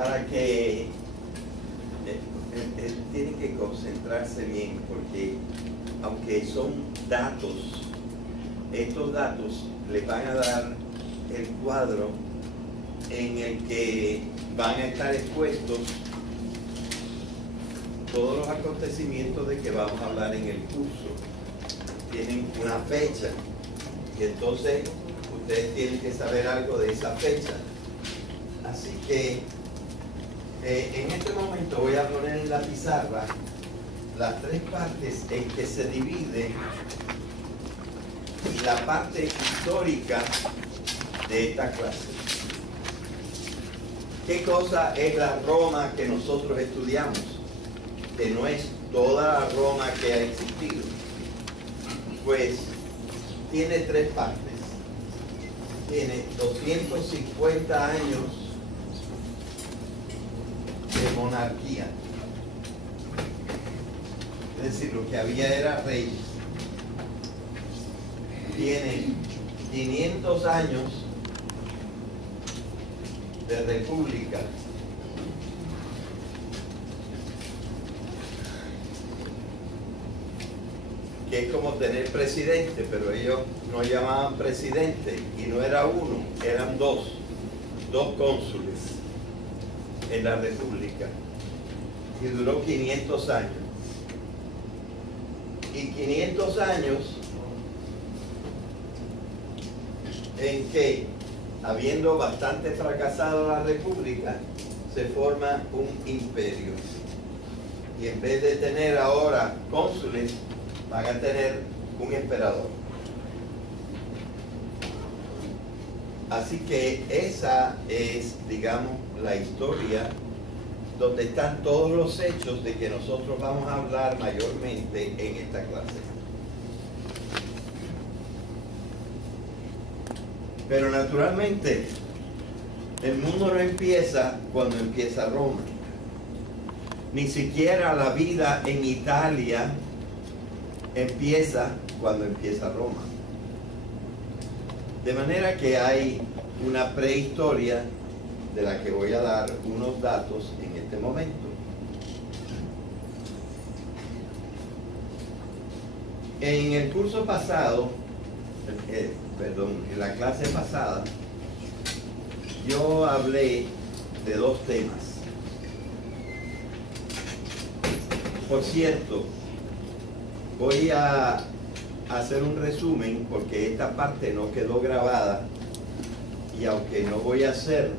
para que él tiene que concentrarse bien, porque aunque son datos, estos datos le van a dar el cuadro en el que van a estar expuestos todos los acontecimientos de que vamos a hablar en el curso. Tienen una fecha y entonces ustedes tienen que saber algo de esa fecha. Así que en este momento voy a poner en la pizarra las tres partes en que se divide la parte histórica de esta clase. ¿Qué cosa es la Roma que nosotros estudiamos? Que no es toda la Roma que ha existido. Pues tiene tres partes. Tiene 250 años de monarquía. Es decir, lo que había era reyes. Tiene 500 años de república. Que es como tener presidente, pero ellos no llamaban presidente, y no era uno, eran dos cónsules en la república, y duró 500 años. Y 500 años en que, habiendo bastante fracasado la república, se forma un imperio. Y en vez de tener ahora cónsules, van a tener un emperador. Así que esa es, digamos, la historia donde están todos los hechos de que nosotros vamos a hablar mayormente en esta clase. Pero naturalmente, el mundo no empieza cuando empieza Roma. Ni siquiera la vida en Italia empieza cuando empieza Roma. De manera que hay una prehistoria de la que voy a dar unos datos en este momento. En el curso pasado, en la clase pasada, yo hablé de dos temas. Por cierto, voy a hacer un resumen porque esta parte no quedó grabada, y aunque no voy a hacer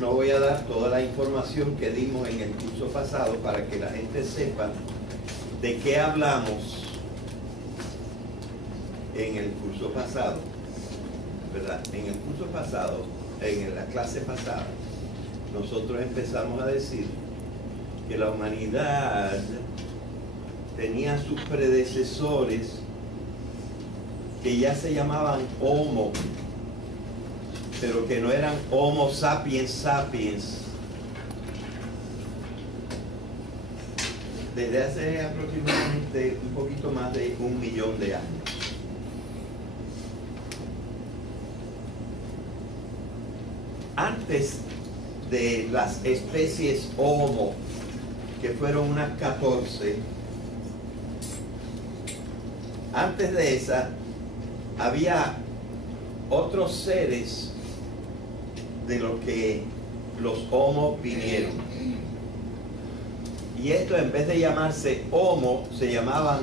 no voy a dar toda la información que dimos en el curso pasado para que la gente sepa de qué hablamos en el curso pasado, ¿verdad? En el curso pasado, en la clase pasada, nosotros empezamos a decir que la humanidad tenía sus predecesores que ya se llamaban Homo, pero que no eran Homo sapiens sapiens. Desde hace aproximadamente un poquito más de 1 millón de años. Antes de las especies Homo, que fueron unas 14, antes de esa había otros seres de los que los Homo vinieron. Y esto, en vez de llamarse Homo, se llamaban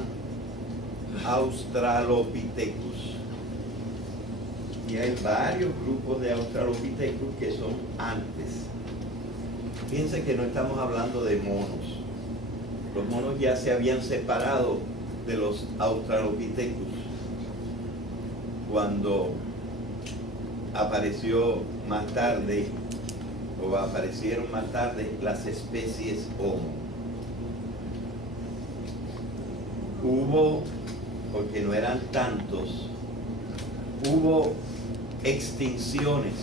Australopithecus. Y hay varios grupos de Australopithecus que son antes. Fíjense que no estamos hablando de monos. Los monos ya se habían separado de los Australopithecus cuando aparecieron más tarde las especies Homo. Hubo, porque no eran tantos, hubo extinciones,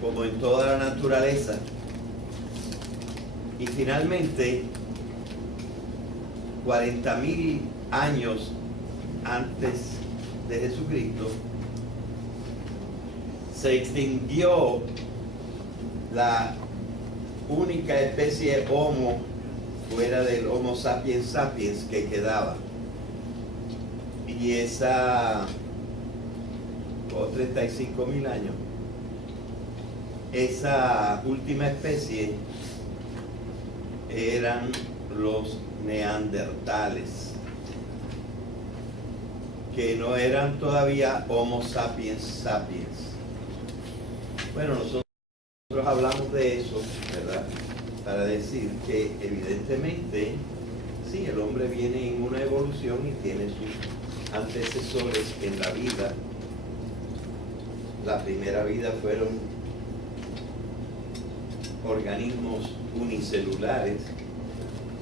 como en toda la naturaleza, y finalmente 40.000 años antes de Jesucristo se extinguió la única especie Homo fuera del Homo sapiens sapiens que quedaba. Y esa, o 35.000 años, esa última especie eran los neandertales, que no eran todavía Homo sapiens sapiens. Bueno, nosotros hablamos de eso, ¿verdad? Para decir que evidentemente, sí, el hombre viene en una evolución y tiene sus antecesores en la vida. La primera vida fueron organismos unicelulares,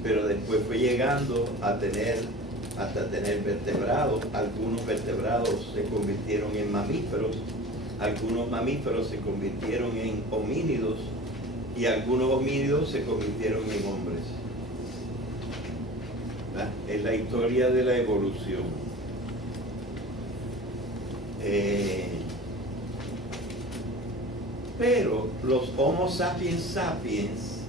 pero después fue llegando a hasta tener vertebrados. Algunos vertebrados se convirtieron en mamíferos, algunos mamíferos se convirtieron en homínidos y algunos homínidos se convirtieron en hombres. ¿verdad? Es la historia de la evolución. Pero los Homo sapiens sapiens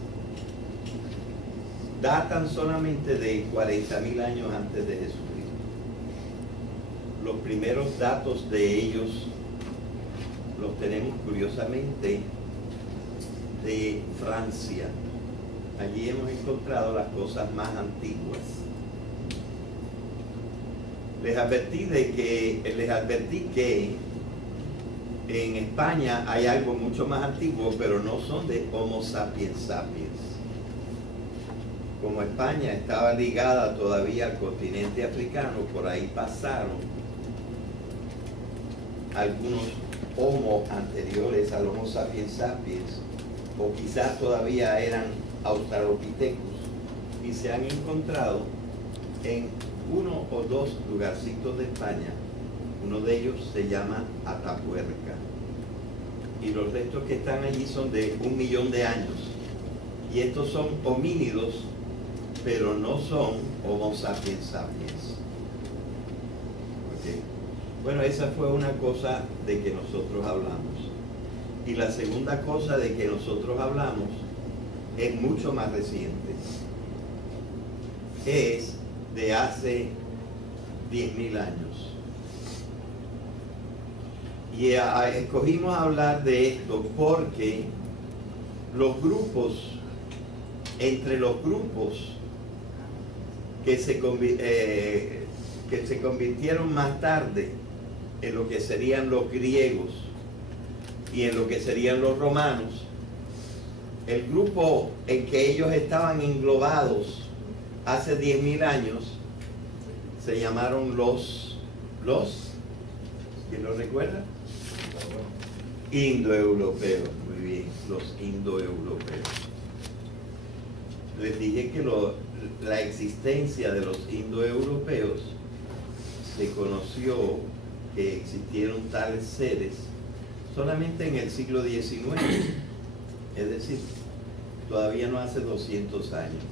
datan solamente de 40.000 años antes de Jesucristo. Los primeros datos de ellos los tenemos curiosamente de Francia. Allí hemos encontrado las cosas más antiguas. Les advertí que en España hay algo mucho más antiguo, pero no son de Homo sapiens sapiens. Como España estaba ligada todavía al continente africano, por ahí pasaron algunos Homo anteriores al Homo sapiens sapiens, o quizás todavía eran Australopithecus, y se han encontrado en uno o dos lugarcitos de España. Uno de ellos se llama Atapuerca, y los restos que están allí son de 1 millón de años, y estos son homínidos, pero no son Homo sapiens sapiens. ¿Okay? Bueno, esa fue una cosa de que nosotros hablamos. Y la segunda cosa de que nosotros hablamos es mucho más reciente. Es de hace 10.000 años. Y escogimos hablar de esto porque entre los grupos que se convirtieron más tarde en lo que serían los griegos y en lo que serían los romanos, el grupo en que ellos estaban englobados hace 10.000 años se llamaron los ¿quién lo recuerda? Indoeuropeos. Muy bien, los indoeuropeos. Les dije que la existencia de los indoeuropeos se conoció que existieron tales seres solamente en el siglo XIX, es decir, todavía no hace 200 años.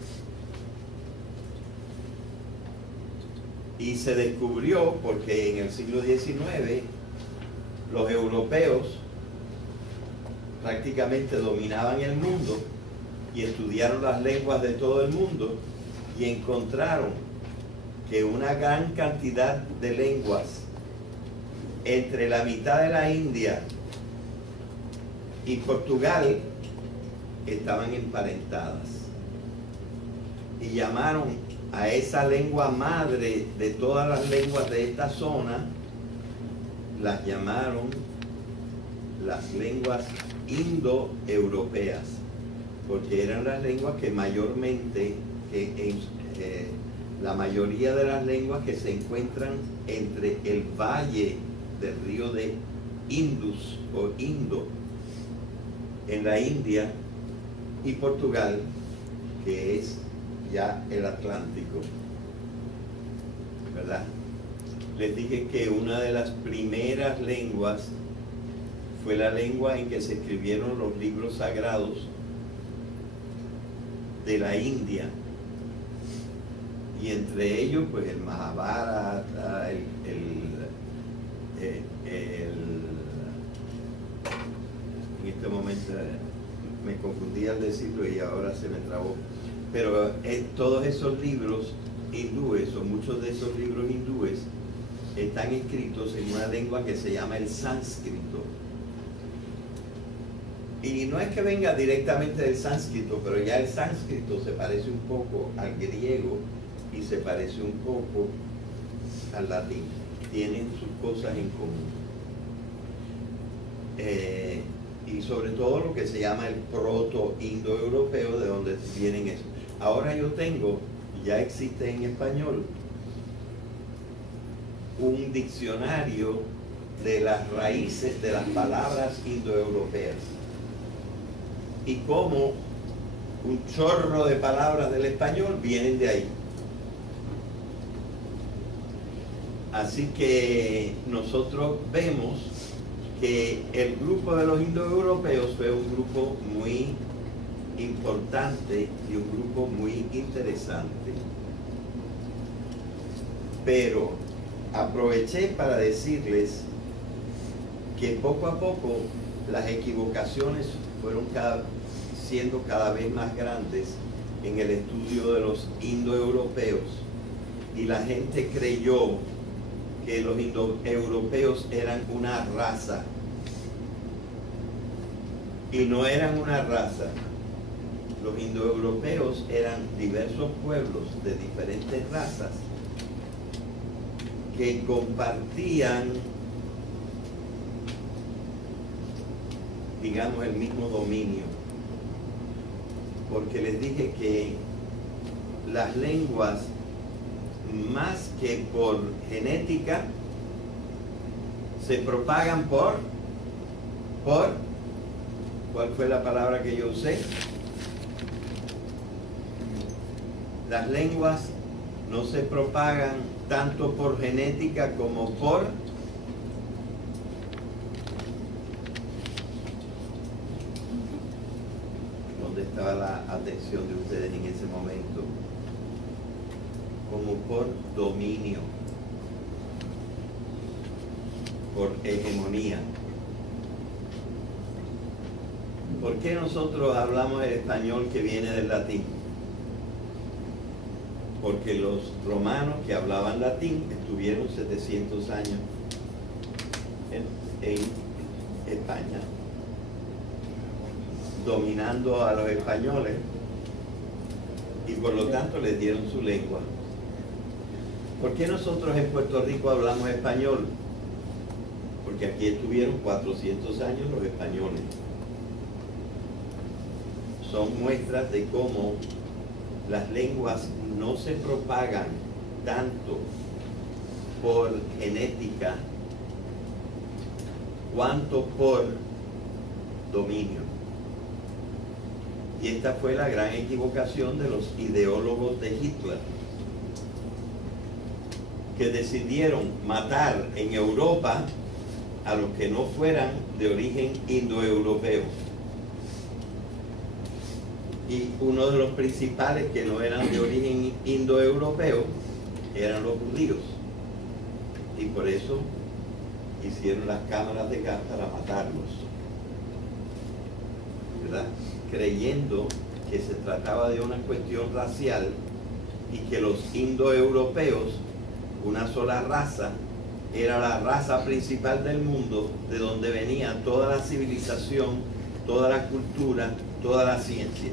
Y se descubrió porque en el siglo XIX los europeos prácticamente dominaban el mundo y estudiaron las lenguas de todo el mundo y encontraron que una gran cantidad de lenguas entre la mitad de la India y Portugal estaban emparentadas, y llamaron a esa lengua madre de todas las lenguas de esta zona, las llamaron las lenguas indoeuropeas, porque eran las lenguas que mayormente, la mayoría de las lenguas que se encuentran entre el valle del río de Indus o Indo en la India y Portugal, que es ya el Atlántico, ¿verdad? Les dije que una de las primeras lenguas fue la lengua en que se escribieron los libros sagrados de la India, y entre ellos pues el Mahabharata, en este momento me confundí al decirlo y ahora se me trabó. Pero todos esos libros hindúes, o muchos de esos libros hindúes, están escritos en una lengua que se llama el sánscrito. Y no es que venga directamente del sánscrito, pero ya el sánscrito se parece un poco al griego y se parece un poco al latín. Tienen sus cosas en común. Y sobre todo lo que se llama el proto-indoeuropeo, de donde vienen eso. Ahora yo tengo, ya existe en español, un diccionario de las raíces de las palabras indoeuropeas. Y cómo un chorro de palabras del español vienen de ahí. Así que nosotros vemos que el grupo de los indoeuropeos fue un grupo muy importante y un grupo muy interesante. Pero aproveché para decirles que poco a poco las equivocaciones fueron siendo cada vez más grandes en el estudio de los indoeuropeos, y la gente creyó que los indoeuropeos eran una raza, y no eran una raza. Los indoeuropeos eran diversos pueblos de diferentes razas que compartían, digamos, el mismo dominio. Porque les dije que las lenguas, más que por genética, se propagan por ¿cuál fue la palabra que yo usé? Las lenguas no se propagan tanto por genética como por ¿dónde estaba la atención de ustedes en ese momento? Como por dominio, por hegemonía. ¿Por qué nosotros hablamos el español que viene del latín? Porque los romanos que hablaban latín estuvieron 700 años en España, dominando a los españoles, y por lo tanto les dieron su lengua. ¿Por qué nosotros en Puerto Rico hablamos español? Porque aquí estuvieron 400 años los españoles. Son muestras de cómo las lenguas no se propagan tanto por genética cuanto por dominio. Y esta fue la gran equivocación de los ideólogos de Hitler, que decidieron matar en Europa a los que no fueran de origen indoeuropeo. Y uno de los principales que no eran de origen indoeuropeo eran los judíos. Y por eso hicieron las cámaras de gas para matarlos, ¿verdad? Creyendo que se trataba de una cuestión racial y que los indoeuropeos, una sola raza, era la raza principal del mundo, de donde venía toda la civilización, toda la cultura, toda la ciencia.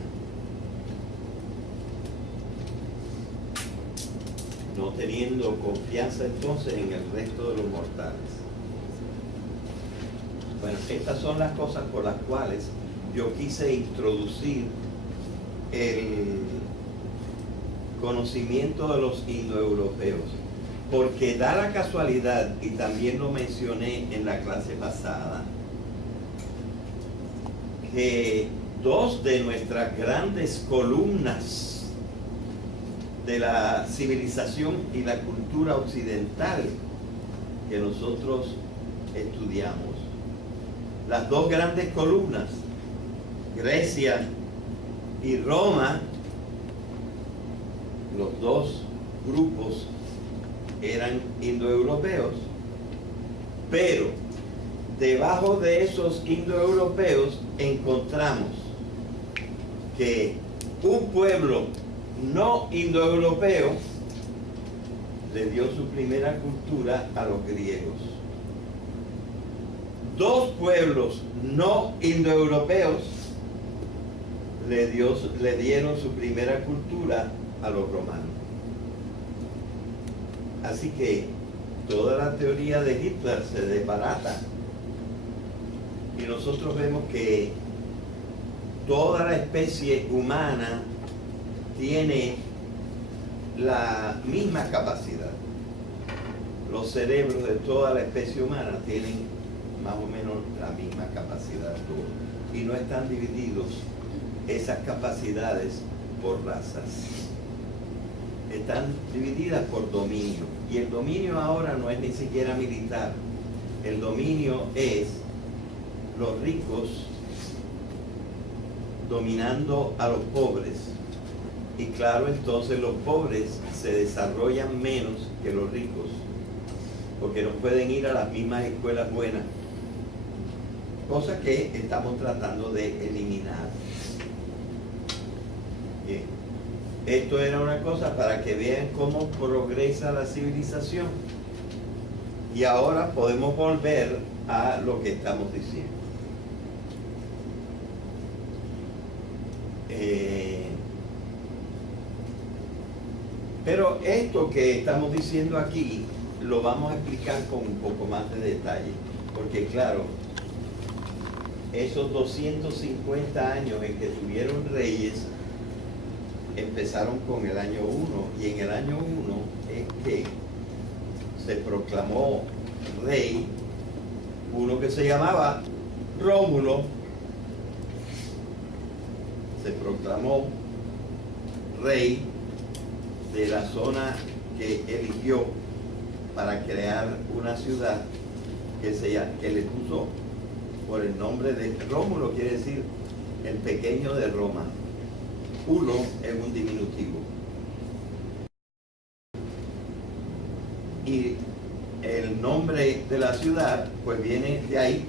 No teniendo confianza entonces en el resto de los mortales. Bueno, estas son las cosas por las cuales yo quise introducir el conocimiento de los indoeuropeos, porque da la casualidad, y también lo mencioné en la clase pasada, que dos de nuestras grandes columnas de la civilización y la cultura occidental que nosotros estudiamos, las dos grandes columnas, Grecia y Roma, los dos grupos eran indoeuropeos, pero debajo de esos indoeuropeos encontramos que un pueblo no indoeuropeo le dio su primera cultura a los griegos. Dos pueblos no indoeuropeos le dieron su primera cultura a los romanos. Así que toda la teoría de Hitler se desbarata. Y nosotros vemos que toda la especie humana tiene la misma capacidad. Los cerebros de toda la especie humana tienen más o menos la misma capacidad. Y no están divididos esas capacidades por razas. Están divididas por dominio. Y el dominio ahora no es ni siquiera militar. El dominio es los ricos dominando a los pobres. Y claro, entonces los pobres se desarrollan menos que los ricos, porque no pueden ir a las mismas escuelas buenas, cosa que estamos tratando de eliminar. Bien. Esto era una cosa para que vean cómo progresa la civilización. Y ahora podemos volver a lo que estamos diciendo. Pero esto que estamos diciendo aquí lo vamos a explicar con un poco más de detalle, porque claro, esos 250 años en que tuvieron reyes empezaron con el año 1, y en el año 1 es que se proclamó rey uno que se llamaba Rómulo. Se proclamó rey de la zona que eligió para crear una ciudad que le puso por el nombre de Rómulo, quiere decir el pequeño de Roma. Uno es un diminutivo. Y el nombre de la ciudad pues viene de ahí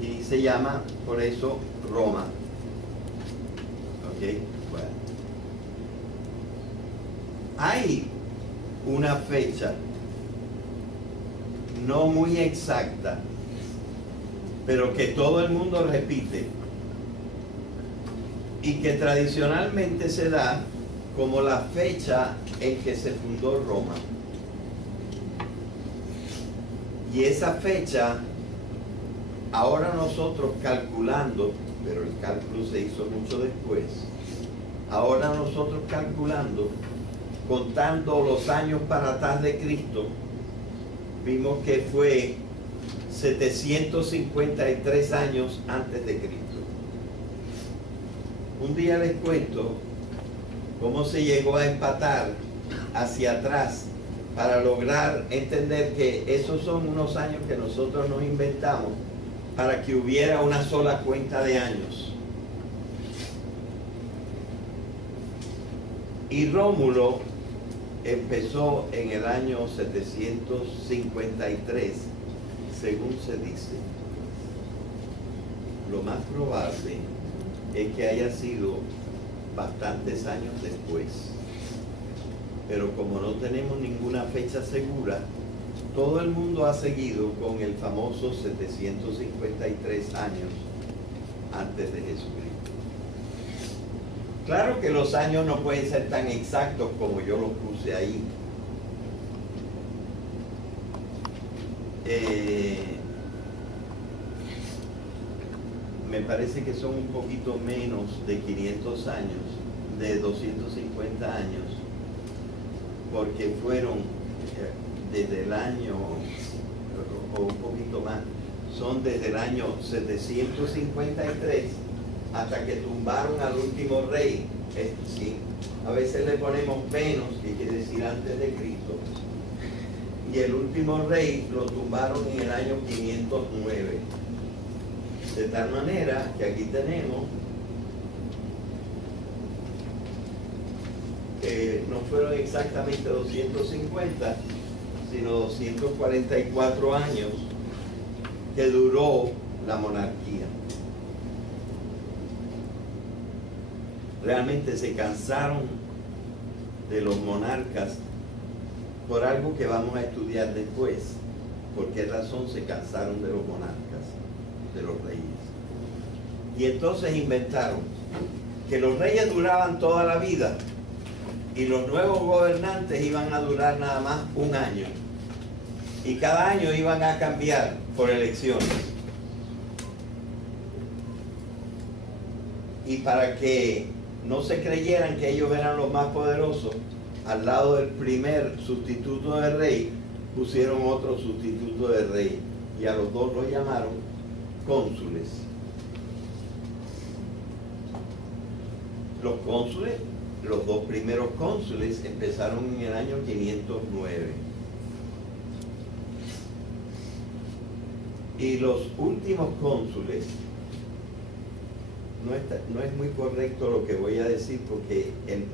y se llama por eso Roma. ¿Ok? Bueno. Hay una fecha no muy exacta, pero que todo el mundo repite y que tradicionalmente se da como la fecha en que se fundó Roma. Y esa fecha, ahora nosotros calculando, pero el cálculo se hizo mucho después, ahora nosotros calculando, contando los años para atrás de Cristo, vimos que fue 753 años antes de Cristo. Un día les cuento cómo se llegó a empatar hacia atrás para lograr entender que esos son unos años que nosotros nos inventamos para que hubiera una sola cuenta de años. Y Rómulo empezó en el año 753, según se dice. Lo más probable es que haya sido bastantes años después. Pero como no tenemos ninguna fecha segura, todo el mundo ha seguido con el famoso 753 años antes de Jesucristo. Claro que los años no pueden ser tan exactos como yo los puse ahí. Me parece que son un poquito menos de 500 años, de 250 años, porque fueron desde el año, o un poquito más, son desde el año 753 hasta que tumbaron al último rey. ¿Sí? A veces le ponemos menos, que quiere decir antes de Cristo, y el último rey lo tumbaron en el año 509. De tal manera que aquí tenemos que no fueron exactamente 250, sino 244 años que duró la monarquía. Realmente se cansaron de los monarcas por algo que vamos a estudiar después. ¿Por qué razón se cansaron de los monarcas, de los reyes? Y entonces inventaron que los reyes duraban toda la vida y los nuevos gobernantes iban a durar nada más un año. Y cada año iban a cambiar por elecciones. Y para que no se creyeran que ellos eran los más poderosos, al lado del primer sustituto de rey, pusieron otro sustituto de rey. Y a los dos los llamaron cónsules. Los cónsules, los dos primeros cónsules empezaron en el año 509. Y los últimos cónsules, no es muy correcto lo que voy a decir porque el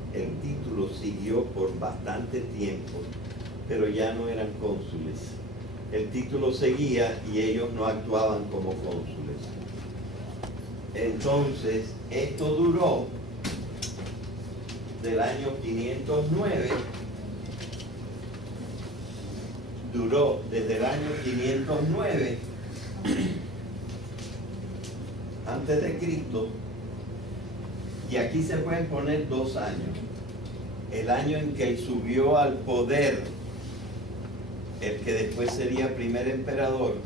título siguió por bastante tiempo, pero ya no eran cónsules. El título seguía y ellos no actuaban como cónsules. Entonces, esto duró del año 509, duró desde el año 509 antes de Cristo, y aquí se pueden poner 2 años. El año en que él subió al poder, el que después sería primer emperador,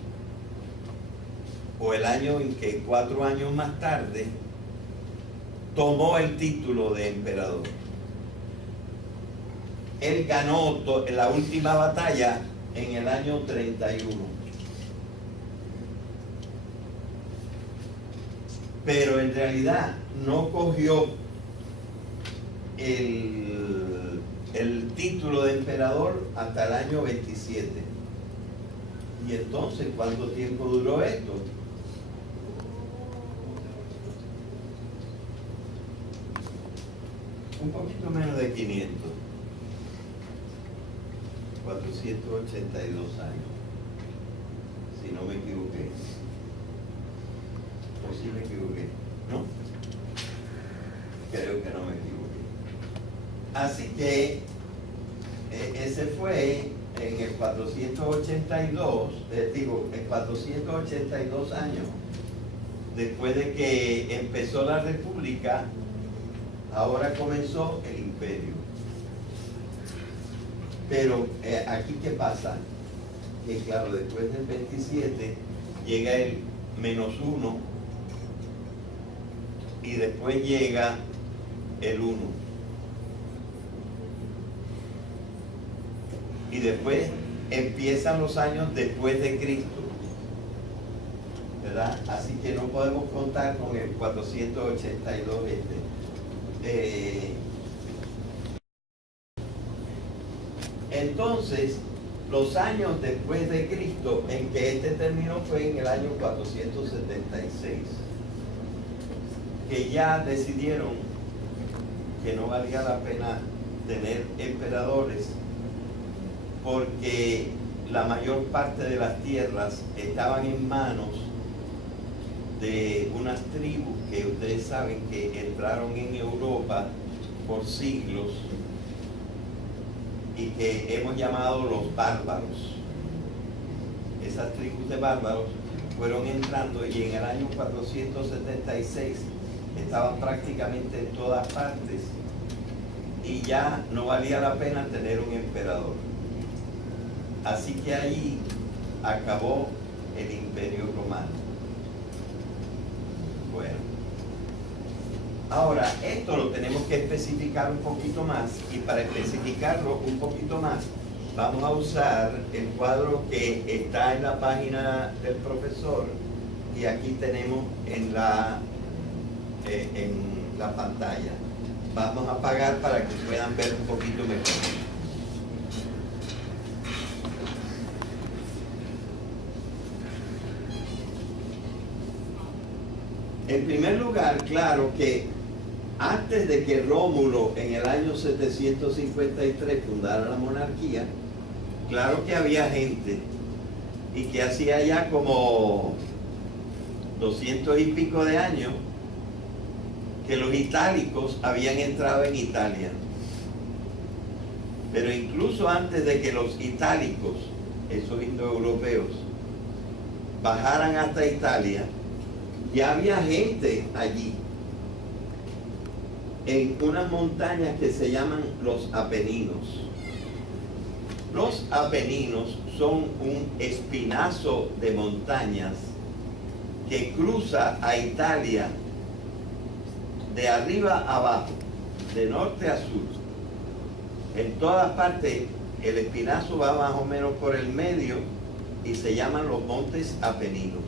o el año en que 4 años más tarde tomó el título de emperador. Él ganó la última batalla en el año 31. Pero en realidad no cogió el título de emperador hasta el año 27. Y entonces, ¿cuánto tiempo duró esto? Un poquito menos de 500. 482 años, si no me equivoqué. O si me equivoqué, ¿no? Creo que no me equivoqué. Así que ese fue en el 482, en 482 años, después de que empezó la República, ahora comenzó el imperio. Pero aquí, ¿qué pasa? Que claro, después del 27 llega el -1 y después llega el 1. Y después empiezan los años después de Cristo, ¿verdad? Así que no podemos contar con el 482 Entonces, los años después de Cristo en que este terminó fue en el año 476, que ya decidieron que no valía la pena tener emperadores porque la mayor parte de las tierras estaban en manos de unas tribus que ustedes saben que entraron en Europa por siglos y que hemos llamado los bárbaros. Esas tribus de bárbaros fueron entrando y en el año 476 estaban prácticamente en todas partes y ya no valía la pena tener un emperador. Así que allí acabó el Imperio Romano. Bueno, ahora esto lo tenemos que especificar un poquito más, y para especificarlo un poquito más vamos a usar el cuadro que está en la página del profesor y aquí tenemos en la pantalla. Vamos a apagar para que puedan ver un poquito mejor. En primer lugar, claro que antes de que Rómulo en el año 753 fundara la monarquía, claro que había gente y que hacía ya como 200 y pico de años que los itálicos habían entrado en Italia. Pero incluso antes de que los itálicos, esos indoeuropeos, bajaran hasta Italia, ya había gente allí, en unas montañas que se llaman los Apeninos. Los Apeninos son un espinazo de montañas que cruza a Italia de arriba a abajo, de norte a sur. En todas partes el espinazo va más o menos por el medio y se llaman los montes Apeninos.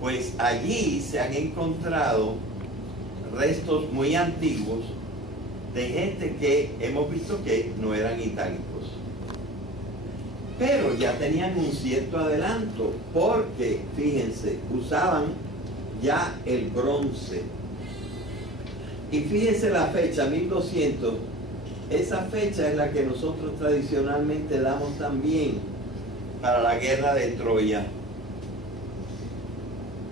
Pues allí se han encontrado restos muy antiguos de gente que hemos visto que no eran itálicos. Pero ya tenían un cierto adelanto, porque, fíjense, usaban ya el bronce. Y fíjense la fecha, 1200, esa fecha es la que nosotros tradicionalmente damos también para la guerra de Troya.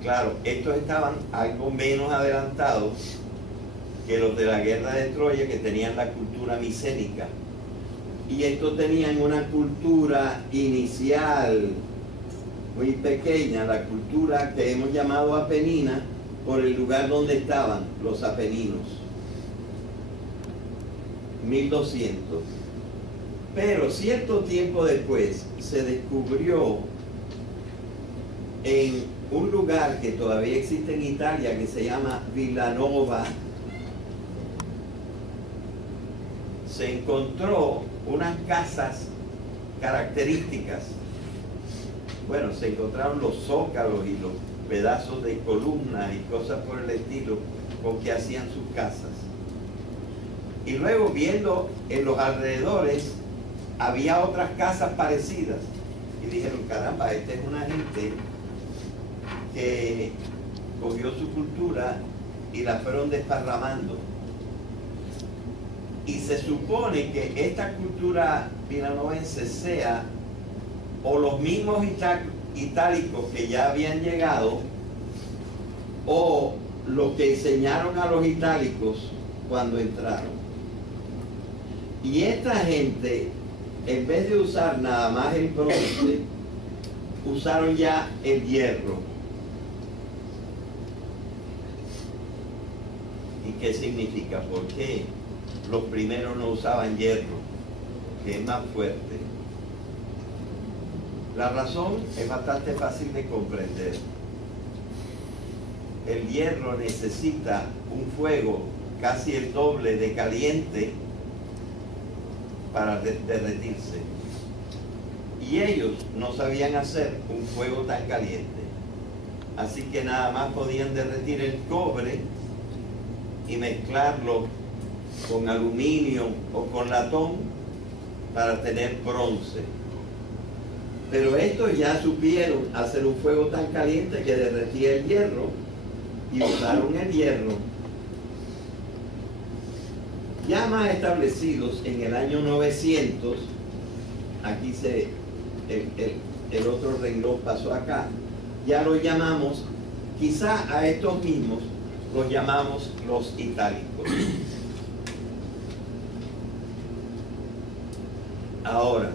Claro, estos estaban algo menos adelantados que los de la guerra de Troya, que tenían la cultura micénica. Y estos tenían una cultura inicial muy pequeña, la cultura que hemos llamado apenina, por el lugar donde estaban los Apeninos. 1200. Pero cierto tiempo después se descubrió en un lugar que todavía existe en Italia, que se llama Villanova, se encontró unas casas características. Bueno, se encontraron los zócalos y los pedazos de columnas y cosas por el estilo con que hacían sus casas. Y luego, viendo en los alrededores, había otras casas parecidas. Y dijeron, caramba, esta es una gente que cogió su cultura y la fueron desparramando. Y se supone que esta cultura villanovense sea o los mismos itálicos que ya habían llegado, o lo que enseñaron a los itálicos cuando entraron. Y esta gente, en vez de usar nada más el bronce, usaron ya el hierro. ¿Y qué significa? ¿Por qué los primeros no usaban hierro, que es más fuerte? La razón es bastante fácil de comprender. El hierro necesita un fuego casi el doble de caliente para derretirse. Y ellos no sabían hacer un fuego tan caliente. Así que nada más podían derretir el cobre y mezclarlo con aluminio o con latón para tener bronce. Pero estos ya supieron hacer un fuego tan caliente que derretía el hierro y usaron el hierro. Ya más establecidos en el año 900, aquí el otro renglón pasó acá, ya lo llamamos, quizá a estos mismos los llamamos los itálicos. Ahora,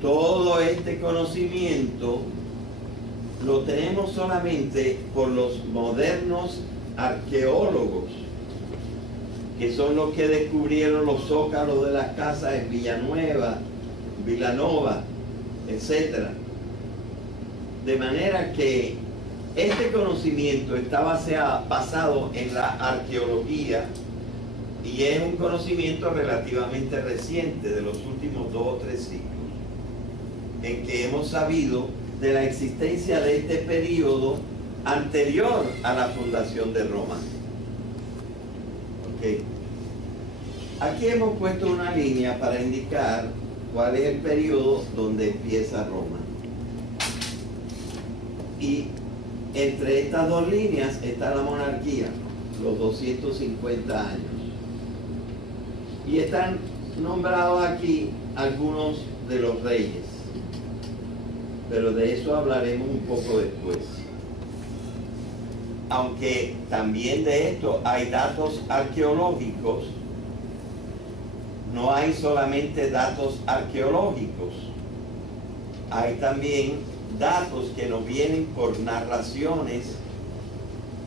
todo este conocimiento lo tenemos solamente por los modernos arqueólogos, que son los que descubrieron los zócalos de las casas en Villanova, etc. De manera que este conocimiento está basado en la arqueología y es un conocimiento relativamente reciente, de los últimos 2 o 3 siglos, en que hemos sabido de la existencia de este periodo anterior a la fundación de Roma. Okay. Aquí hemos puesto una línea para indicar cuál es el periodo donde empieza Roma. Y entre estas dos líneas está la monarquía, los 250 años. Y están nombrados aquí algunos de los reyes. pero de eso hablaremos un poco después. Aunque también de esto hay datos arqueológicos, no hay solamente datos arqueológicos, hay también datos que nos vienen por narraciones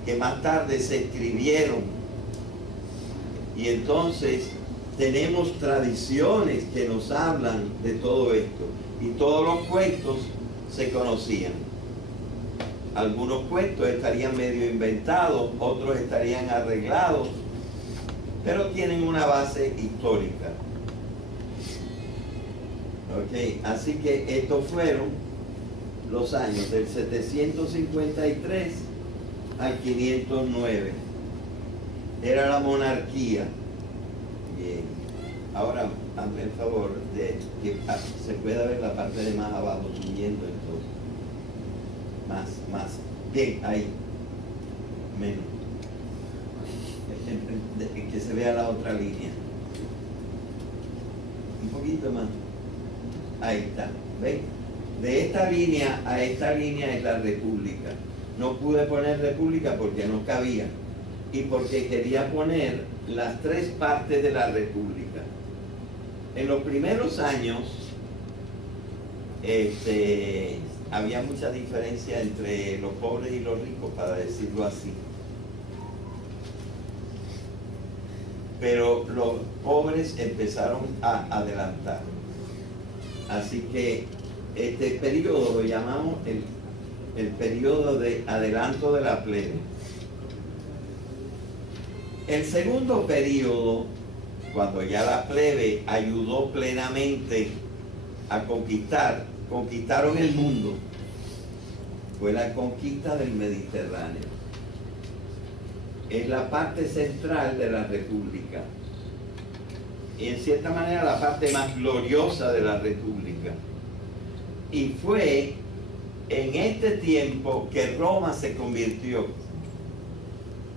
que más tarde se escribieron. Y entonces tenemos tradiciones que nos hablan de todo esto. Y todos los cuentos se conocían. Algunos cuentos estarían medio inventados, otros estarían arreglados, pero tienen una base histórica. Ok, así que estos fueron los años del 753 al 509. Era la monarquía. Bien. Ahora, hazme el favor de que se pueda ver la parte de más abajo subiendo entonces. Más. Bien, ahí. Menos. Que se vea la otra línea. Un poquito más. Ahí está. ¿Ven? De esta línea a esta línea es la república. No pude poner república porque no cabía. Y porque quería poner las tres partes de la república. En los primeros años, había mucha diferencia entre los pobres y los ricos, para decirlo así. Pero los pobres empezaron a adelantar. Así que este periodo lo llamamos el periodo de adelanto de la plebe. El segundo periodo, cuando ya la plebe ayudó plenamente a conquistaron el mundo, fue la conquista del Mediterráneo. Es la parte central de la república. Y en cierta manera la parte más gloriosa de la república. Y fue en este tiempo que Roma se convirtió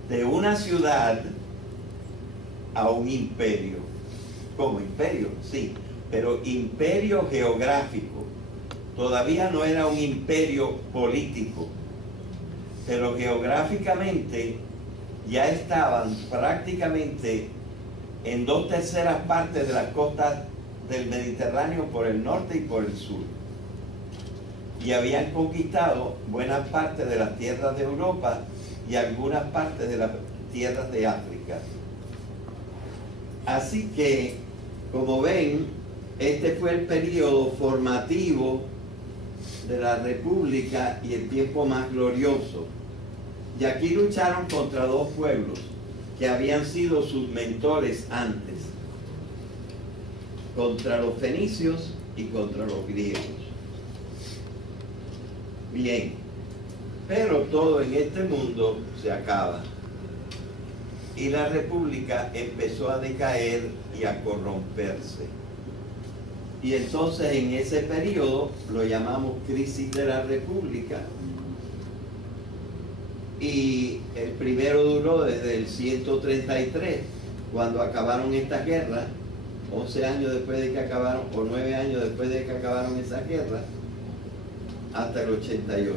de una ciudad a un imperio. ¿Cómo imperio? Sí, pero imperio geográfico. Todavía no era un imperio político, pero geográficamente ya estaban prácticamente en 2/3 partes de las costas del Mediterráneo por el norte y por el sur. Y habían conquistado buenas partes de las tierras de Europa y algunas partes de las tierras de África. Así que, como ven, este fue el periodo formativo de la república y el tiempo más glorioso. Y aquí lucharon contra dos pueblos que habían sido sus mentores antes, contra los fenicios y contra los griegos. Bien, pero todo en este mundo se acaba y la república empezó a decaer y a corromperse. Y entonces en ese periodo lo llamamos crisis de la república. Y el primero duró desde el 133, cuando acabaron estas guerras, 11 años después de que acabaron, o 9 años después de que acabaron esas guerras, hasta el 88.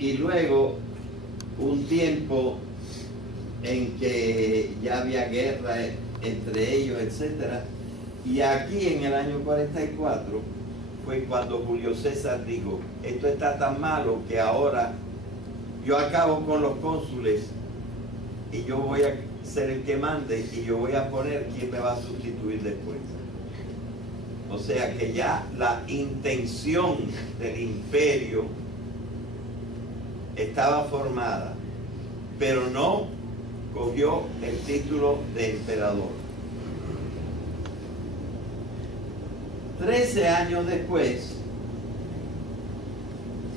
Y luego un tiempo en que ya había guerra entre ellos, etc. Y aquí en el año 44 fue cuando Julio César dijo: esto está tan malo que ahora yo acabo con los cónsules y yo voy a ser el que mande y yo voy a poner quién me va a sustituir después. O sea que ya la intención del imperio estaba formada, pero no cogió el título de emperador. 13 años después,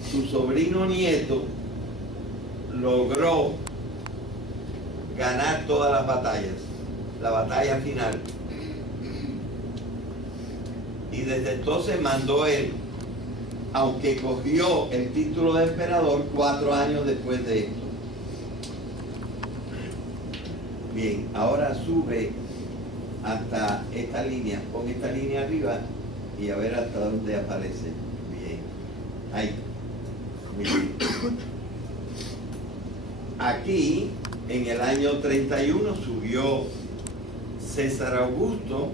su sobrino nieto logró ganar todas las batallas, la batalla final. Y desde entonces mandó él, aunque cogió el título de emperador 4 años después de esto. Bien, ahora sube hasta esta línea, pon esta línea arriba y a ver hasta dónde aparece. Bien. Ahí. Aquí, en el año 31, subió César Augusto,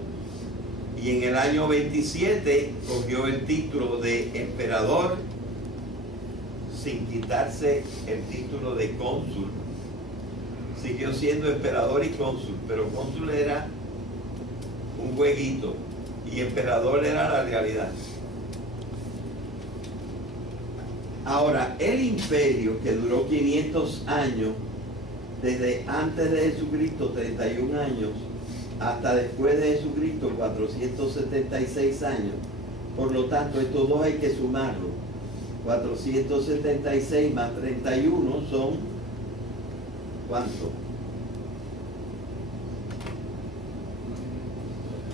y en el año 27 cogió el título de emperador sin quitarse el título de cónsul. Siguió siendo emperador y cónsul, pero cónsul era un jueguito y emperador era la realidad. Ahora, el imperio que duró 500 años, desde antes de Jesucristo, 31 años, hasta después de Jesucristo, 476 años. Por lo tanto, estos dos hay que sumarlos. 476 más 31 son, ¿cuánto?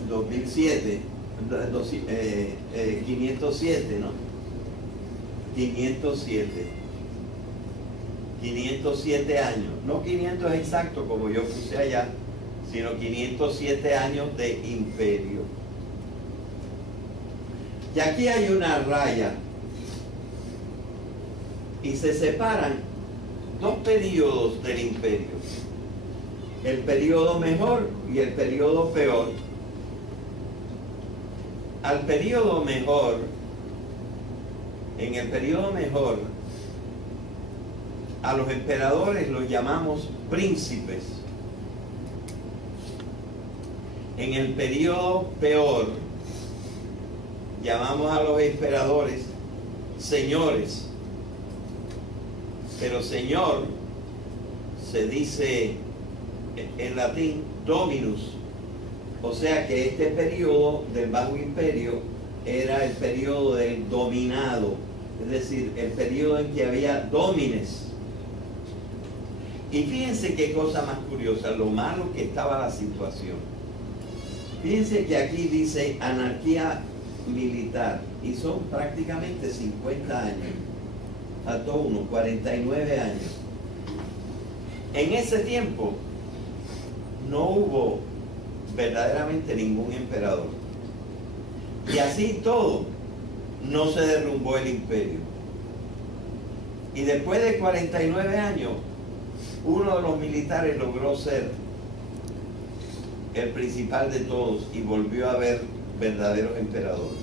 2007, 507, ¿no? 507 años, no 500 exacto como yo puse allá, sino 507 años de imperio. Y aquí hay una raya y se separan dos periodos del imperio: el periodo mejor y el periodo peor. Al periodo mejor, en el periodo mejor, a los emperadores los llamamos príncipes. En el periodo peor, llamamos a los emperadores señores. Pero señor se dice en latín dominus. O sea que este periodo del Bajo Imperio era el periodo del dominado, es decir, el periodo en que había dómines. Y fíjense qué cosa más curiosa, lo malo que estaba la situación. Fíjense que aquí dice anarquía militar, y son prácticamente 50 años. Faltó uno, 49 años. En ese tiempo no hubo verdaderamente ningún emperador. Y así todo, no se derrumbó el imperio. Y después de 49 años, uno de los militares logró ser el principal de todos y volvió a haber verdaderos emperadores.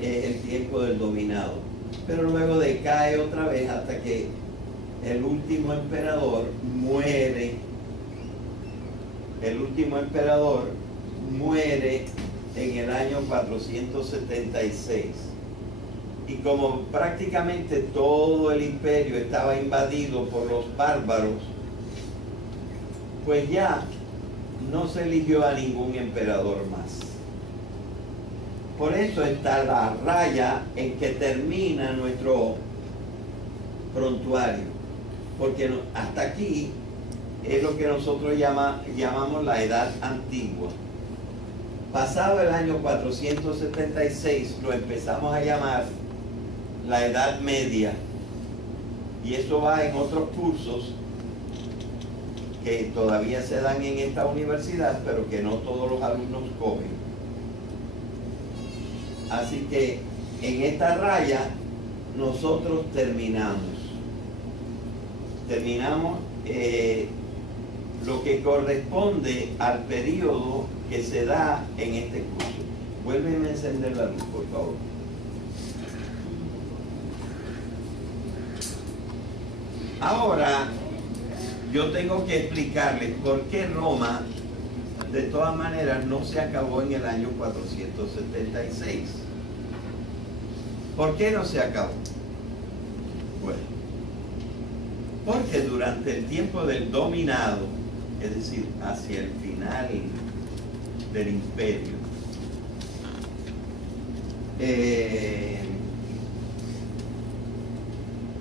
Es el tiempo del dominado. Pero luego decae otra vez hasta que el último emperador muere. El último emperador muere en el año 476. Y como prácticamente todo el imperio estaba invadido por los bárbaros, pues ya no se eligió a ningún emperador más. Por eso está la raya en que termina nuestro prontuario, porque hasta aquí es lo que nosotros llamamos la Edad Antigua. Pasado el año 476 lo empezamos a llamar la Edad Media, y eso va en otros cursos que todavía se dan en esta universidad, pero que no todos los alumnos cogen. Así que en esta raya nosotros terminamos lo que corresponde al periodo que se da en este curso. Vuélveme a encender la luz, por favor. Ahora yo tengo que explicarles por qué Roma de todas maneras no se acabó en el año 476. ¿Por qué no se acabó? Bueno, porque durante el tiempo del dominado, es decir, hacia el final del imperio,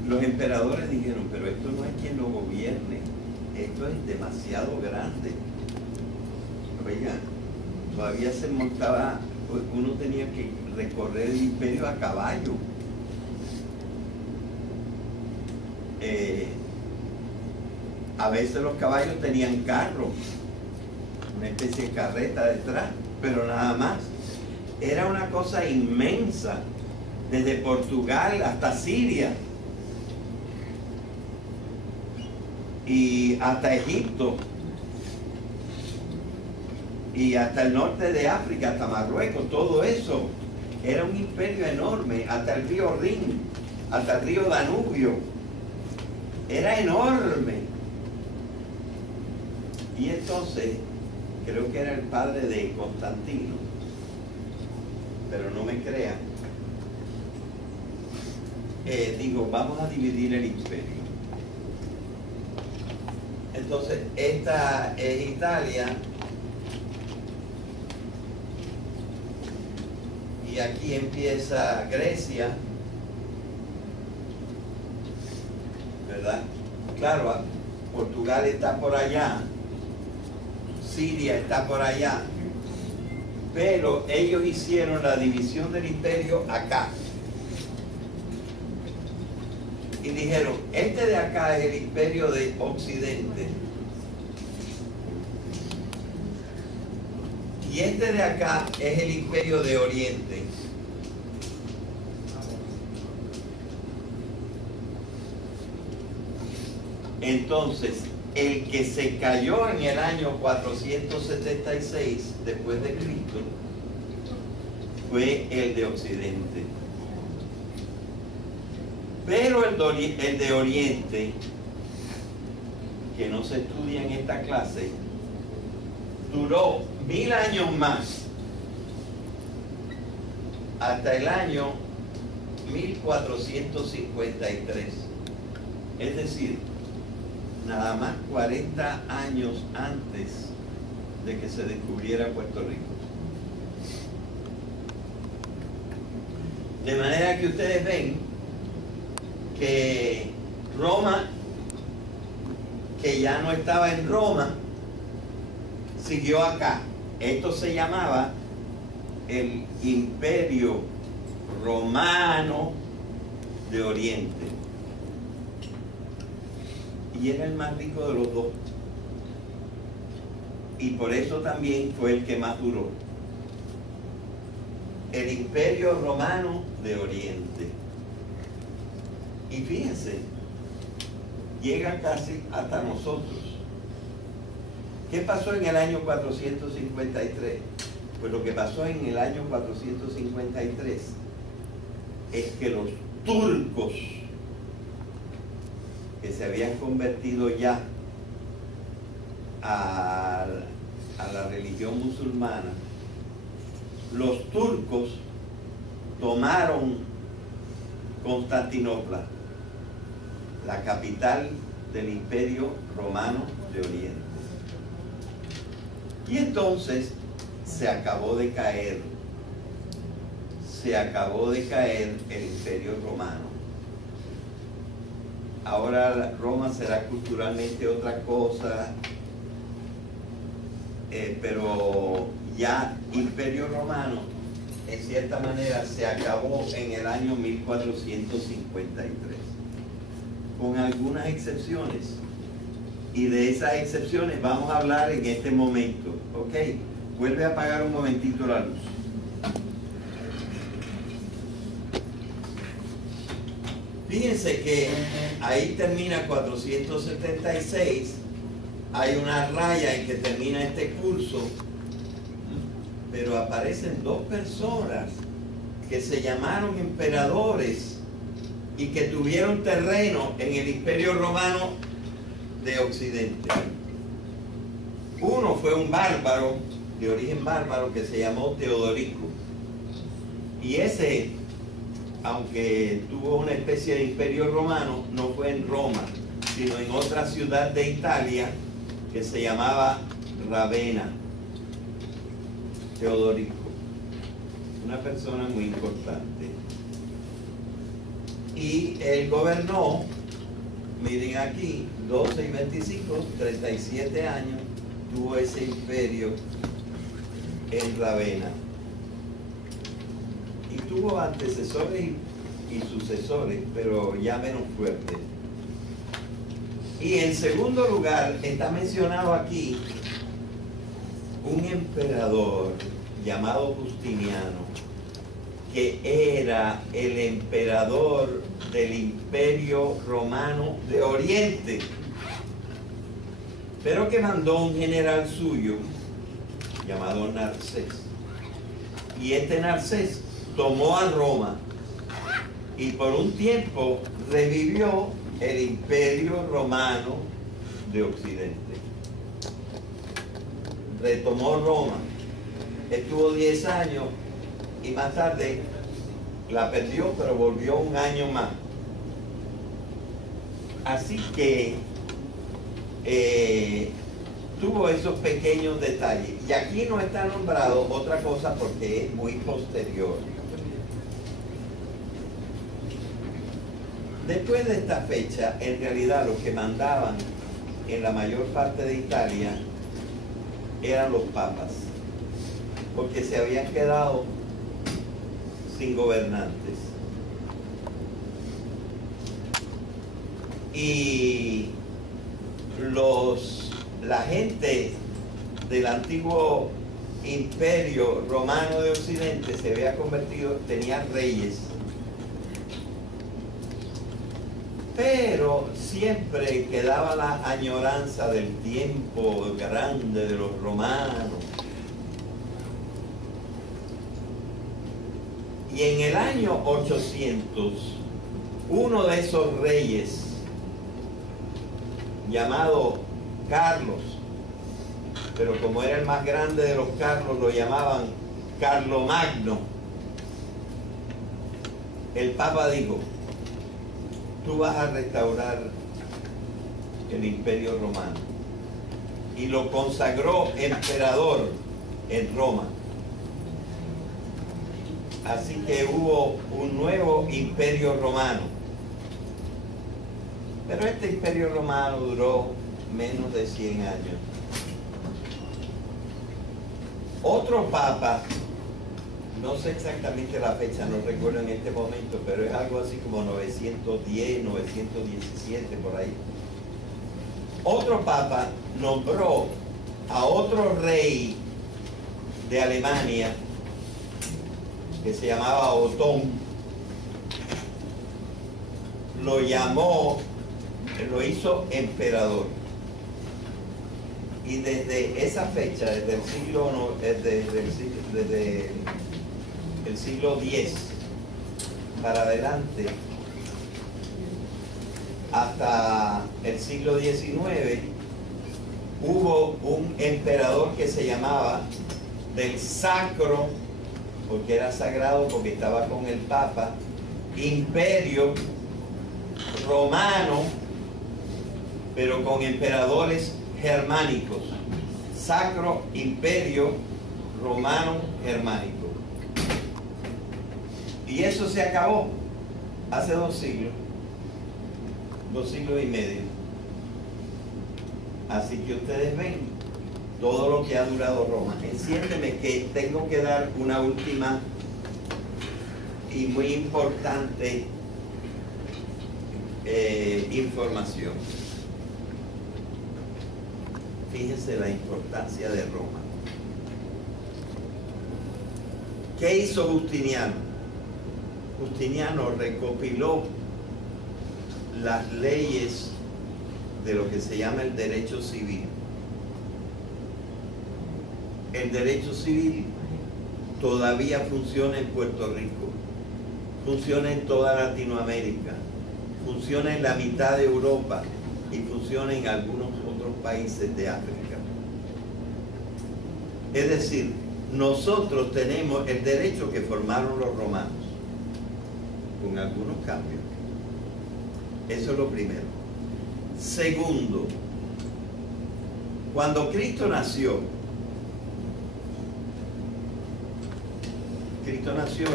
los emperadores dijeron, pero esto no es quien lo gobierne, esto es demasiado grande. Oigan, todavía se montaba, uno tenía que recorrer el imperio a caballo. A veces los caballos tenían carro, una especie de carreta detrás, pero nada más. Era una cosa inmensa. desde Portugal hasta Siria y hasta Egipto y hasta el norte de África, hasta Marruecos. Todo eso era un imperio enorme, hasta el río Rin, hasta el río Danubio. Era enorme. Y entonces, creo que era el padre de Constantino, pero no me crean, digo, vamos a dividir el imperio. Entonces, esta es Italia, y aquí empieza Grecia, ¿verdad? Claro, Portugal está por allá, Siria está por allá, pero ellos hicieron la división del imperio acá. Y dijeron, este de acá es el imperio de Occidente. Y este de acá es el imperio de Oriente. Entonces, el que se cayó en el año 476 después de Cristo fue el de Occidente. Pero el de Oriente, que no se estudia en esta clase, duró 1000 años más, hasta el año 1453. Es decir, nada más 40 años antes de que se descubriera Puerto Rico. De manera que ustedes ven que Roma, que ya no estaba en Roma, siguió acá. Esto se llamaba el Imperio Romano de Oriente. Y era el más rico de los dos. Y por eso también fue el que más duró. El Imperio Romano de Oriente. Y fíjense, llega casi hasta nosotros. ¿Qué pasó en el año 453? Pues lo que pasó en el año 453 es que los turcos, que se habían convertido ya a la religión musulmana, los turcos tomaron Constantinopla, la capital del Imperio Romano de Oriente. Y entonces se acabó de caer el Imperio Romano. Ahora Roma será culturalmente otra cosa, pero ya Imperio Romano en cierta manera se acabó en el año 1453, con algunas excepciones. Y de esas excepciones vamos a hablar en este momento. ¿Ok? Vuelve a apagar un momentito la luz. Fíjense que ahí termina 476. Hay una raya en que termina este curso. Pero aparecen dos personas que se llamaron emperadores y que tuvieron terreno en el Imperio Romano de Occidente. Uno fue un bárbaro, de origen bárbaro, que se llamó Teodorico. Y ese, aunque tuvo una especie de imperio romano, no fue en Roma, sino en otra ciudad de Italia que se llamaba Ravenna. Teodorico, una persona muy importante. Y él gobernó, miren aquí, 12 y 25, 37 años tuvo ese imperio en Ravenna. Y tuvo antecesores y sucesores, pero ya menos fuertes. Y en segundo lugar está mencionado aquí un emperador llamado Justiniano, que era el emperador del Imperio Romano de Oriente, pero que mandó un general suyo llamado Narcés. Y este Narcés tomó a Roma y por un tiempo revivió el Imperio Romano de Occidente. Retomó Roma, estuvo 10 años y más tarde la perdió, pero volvió un año más. Así que tuvo esos pequeños detalles. Y aquí no está nombrado otra cosa porque es muy posterior. Después de esta fecha, en realidad los que mandaban en la mayor parte de Italia eran los papas, porque se habían quedado sin gobernantes. Y la gente del antiguo Imperio Romano de Occidente se había convertido, tenía reyes, pero siempre quedaba la añoranza del tiempo grande de los romanos. Y en el año 800, uno de esos reyes, llamado Carlos, pero como era el más grande de los Carlos, lo llamaban Carlomagno, el Papa dijo: tú vas a restaurar el Imperio Romano, y lo consagró emperador en Roma. Así que hubo un nuevo Imperio Romano. Pero este Imperio Romano duró menos de 100 años. Otro papa, no sé exactamente la fecha, no recuerdo en este momento, pero es algo así como 910, 917, por ahí. Otro papa nombró a otro rey de Alemania que se llamaba Otón. Lo llamó, lo hizo emperador. Y desde esa fecha, desde el siglo X para adelante, hasta el siglo XIX, hubo un emperador que se llamaba del Sacro, porque era sagrado, porque estaba con el Papa, Imperio Romano, pero con emperadores germánicos. Sacro Imperio Romano Germánico. Y eso se acabó hace 2 siglos, 2 siglos y medio. Así que ustedes ven todo lo que ha durado Roma. Enciéndeme que tengo que dar una última y muy importante información. Fíjense la importancia de Roma. ¿Qué hizo Justiniano? Justiniano recopiló las leyes de lo que se llama el derecho civil. El derecho civil todavía funciona en Puerto Rico, funciona en toda Latinoamérica, funciona en la mitad de Europa y funciona en algunos otros países de África. Es decir, nosotros tenemos el derecho que formaron los romanos, con algunos cambios. Eso es lo primero. Segundo, cuando Cristo nació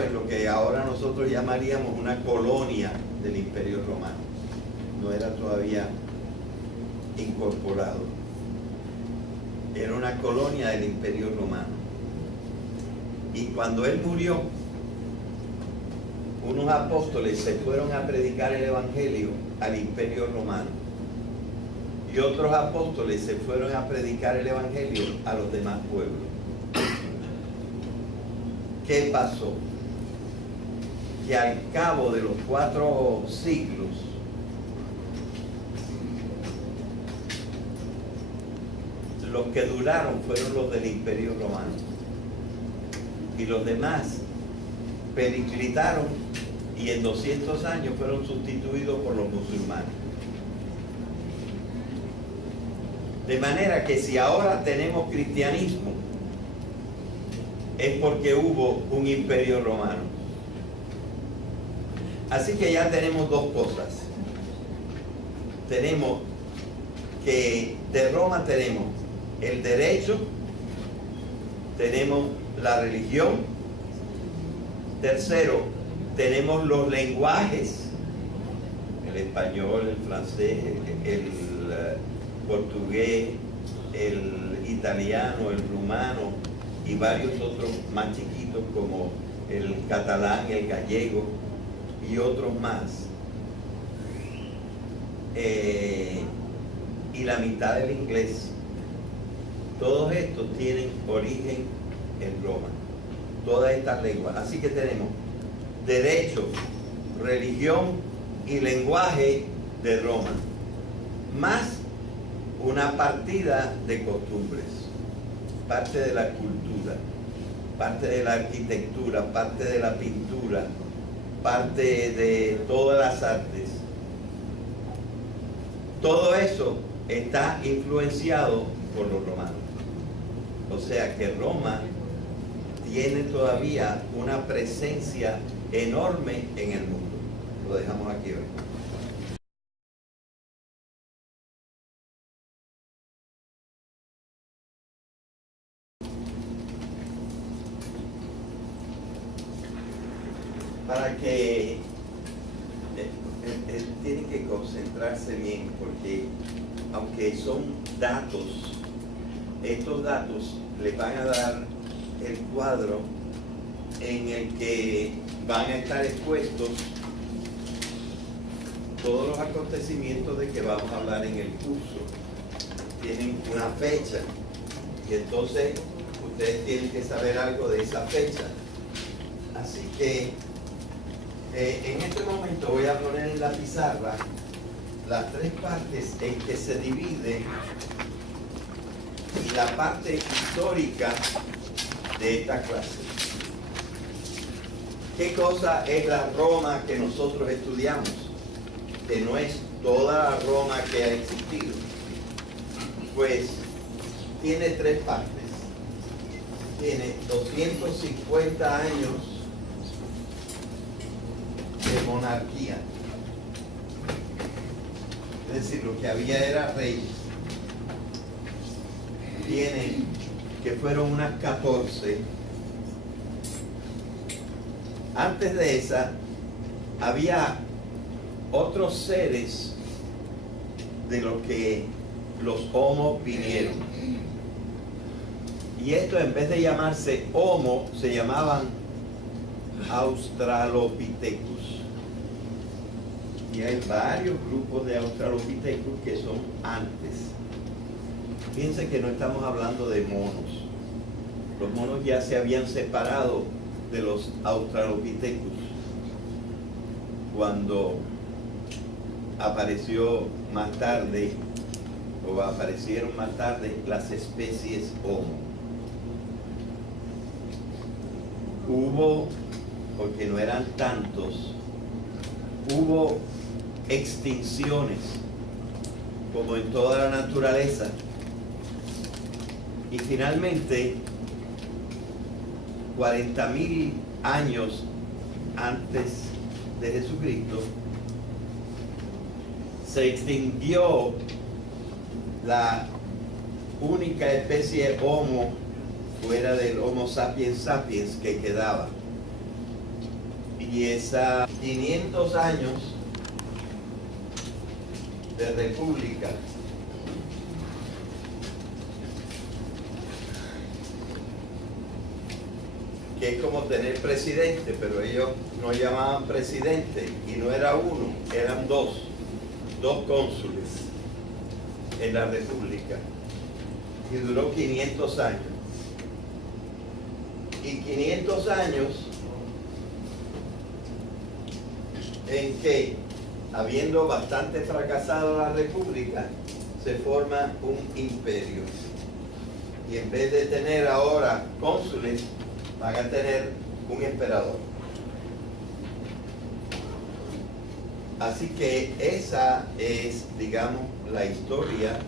en lo que ahora nosotros llamaríamos una colonia del Imperio Romano. No era todavía incorporado. Era una colonia del Imperio Romano. Y cuando él murió, unos apóstoles se fueron a predicar el Evangelio al Imperio Romano. Y otros apóstoles se fueron a predicar el Evangelio a los demás pueblos. ¿Qué pasó? que al cabo de los 4 siglos los que duraron fueron los del Imperio Romano y los demás periclitaron y en 200 años fueron sustituidos por los musulmanes. De manera que si ahora tenemos cristianismo es porque hubo un imperio romano. Así que ya tenemos dos cosas. Tenemos que de Roma tenemos el derecho, tenemos la religión. Tercero, tenemos los lenguajes, el español, el francés, el portugués, el italiano, el rumano y varios otros más chiquitos como el catalán, el gallego y otros más. Y la mitad del inglés. Todos estos tienen origen en Roma, todas estas lenguas. Así que tenemos derecho, religión y lenguaje de Roma, más una partida de costumbres, parte de la cultura, parte de la arquitectura, parte de la pintura, parte de todas las artes. Todo eso está influenciado por los romanos. O sea que Roma tiene todavía una presencia enorme en el mundo. Lo dejamos aquí hoy. Para que él tiene que concentrarse bien, porque aunque son datos, estos datos le van a dar el cuadro en el que van a estar expuestos todos los acontecimientos de que vamos a hablar en el curso. Tienen una fecha y entonces ustedes tienen que saber algo de esa fecha. Así que en este momento voy a poner en la pizarra las 3 partes en que se divide y la parte histórica de esta clase. ¿Qué cosa es la Roma que nosotros estudiamos? Que no es toda la Roma que ha existido. Pues tiene 3 partes. Tiene 250 años de monarquía. Es decir, lo que había era reyes. Tiene que fueron unas 14. Antes de esa había otros seres de los que los homos vinieron. Y esto, en vez de llamarse homo, se llamaban australopithecus. Y hay varios grupos de australopithecus que son antes. Fíjense que no estamos hablando de monos. Los monos ya se habían separado de los australopithecus cuando apareció más tarde, o aparecieron más tarde, las especies Homo. Hubo, porque no eran tantos, hubo extinciones, como en toda la naturaleza. Y finalmente, 40.000 años antes de Jesucristo, se extinguió la única especie Homo fuera del Homo sapiens sapiens que quedaba. Y esa 500 años de república que es como tener presidente, pero ellos no llamaban presidente y no era uno, eran dos cónsules en la república, y duró 500 años. Y 500 años en que, habiendo bastante fracasado la república, se forma un imperio. Y en vez de tener ahora cónsules, van a tener un emperador. Así que esa es, digamos, la historia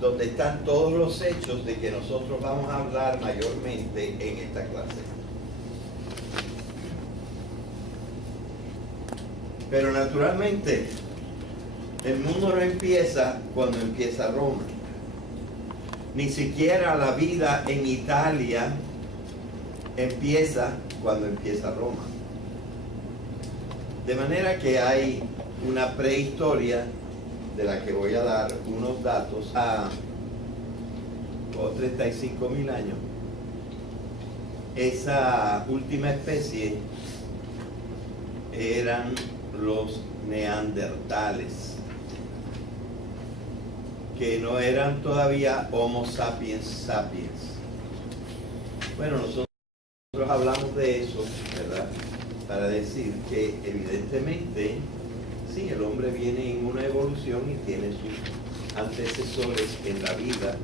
donde están todos los hechos de que nosotros vamos a hablar mayormente en esta clase. Pero naturalmente, el mundo no empieza cuando empieza Roma. Ni siquiera la vida en Italia empieza cuando empieza Roma. De manera que hay una prehistoria de la que voy a dar unos datos a 35.000 años. Esa última especie eran los neandertales, que no eran todavía Homo sapiens sapiens. Bueno, nosotros hablamos de eso, ¿verdad?, para decir que evidentemente sí, el hombre viene en una evolución y tiene sus antecesores en la vida.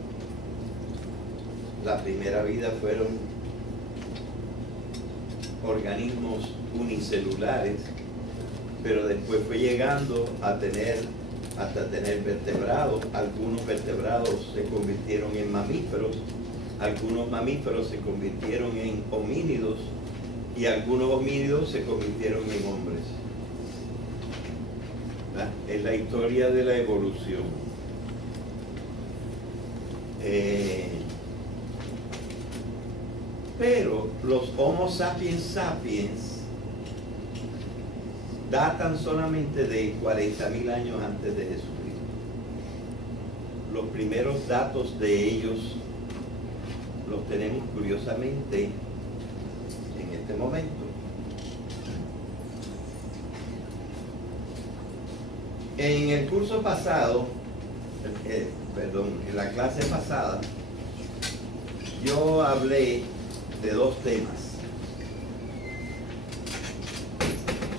La primera vida fueron organismos unicelulares, pero después fue llegando a hasta tener vertebrados. Algunos vertebrados se convirtieron en mamíferos, algunos mamíferos se convirtieron en homínidos y algunos homínidos se convirtieron en hombres. ¿verdad? Es la historia de la evolución. Pero los Homo sapiens sapiens datan solamente de 40.000 años antes de Jesucristo. Los primeros datos de ellos los tenemos curiosamente en este momento. En el curso pasado, en la clase pasada, yo hablé de dos temas.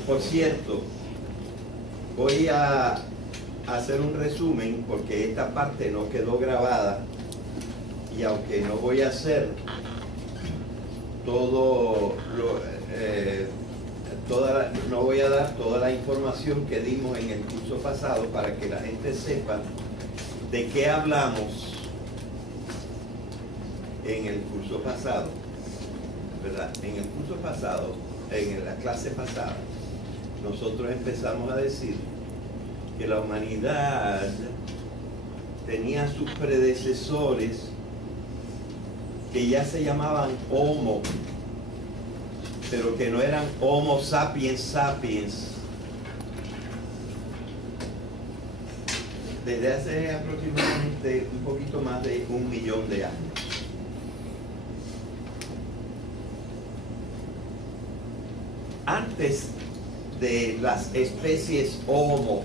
Por cierto, voy a hacer un resumen porque esta parte no quedó grabada y aunque no voy a hacer todo no voy a dar toda la información que dimos en el curso pasado para que la gente sepa de qué hablamos en el curso pasado, ¿verdad? En el curso pasado, en la clase pasada, nosotros empezamos a decir que la humanidad tenía sus predecesores que ya se llamaban Homo, pero que no eran Homo sapiens sapiens. Desde hace aproximadamente un poquito más de 1.000.000 de años. Antes de las especies Homo